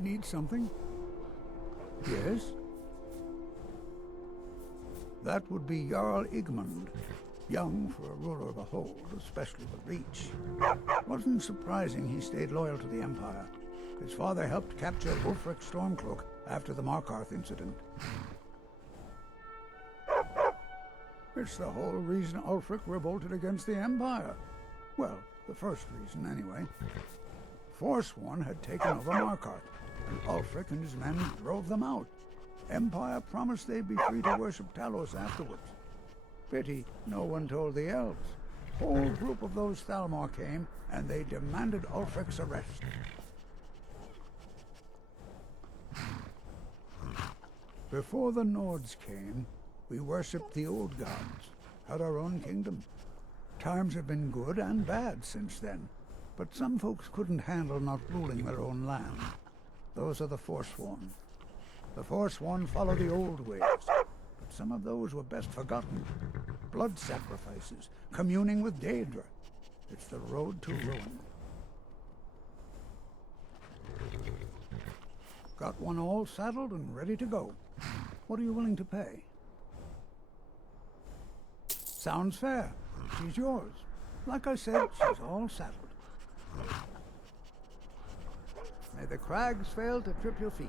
Need something? Yes? That would be Jarl Igmund. Young for a ruler of a hold, especially the Reach. Wasn't surprising he stayed loyal to the Empire. His father helped capture Ulfric Stormcloak after the Markarth incident. It's the whole reason Ulfric revolted against the Empire. Well, the first reason, anyway. Forsworn had taken over Markarth, and Ulfric and his men drove them out. Empire promised they'd be free to worship Talos afterwards. Pity no one told the elves. Whole group of those Thalmor came, and they demanded Ulfric's arrest. Before the Nords came, we worshipped the old gods, had our own kingdom. Times have been good and bad since then, but some folks couldn't handle not ruling their own land. Those are the Forsworn. The Forsworn follow the old ways, but some of those were best forgotten. Blood sacrifices, communing with Daedra. It's the road to ruin. Got one all saddled and ready to go. What are you willing to pay? Sounds fair. She's yours. Like I said, she's all saddled. May the crags fail to trip your feet.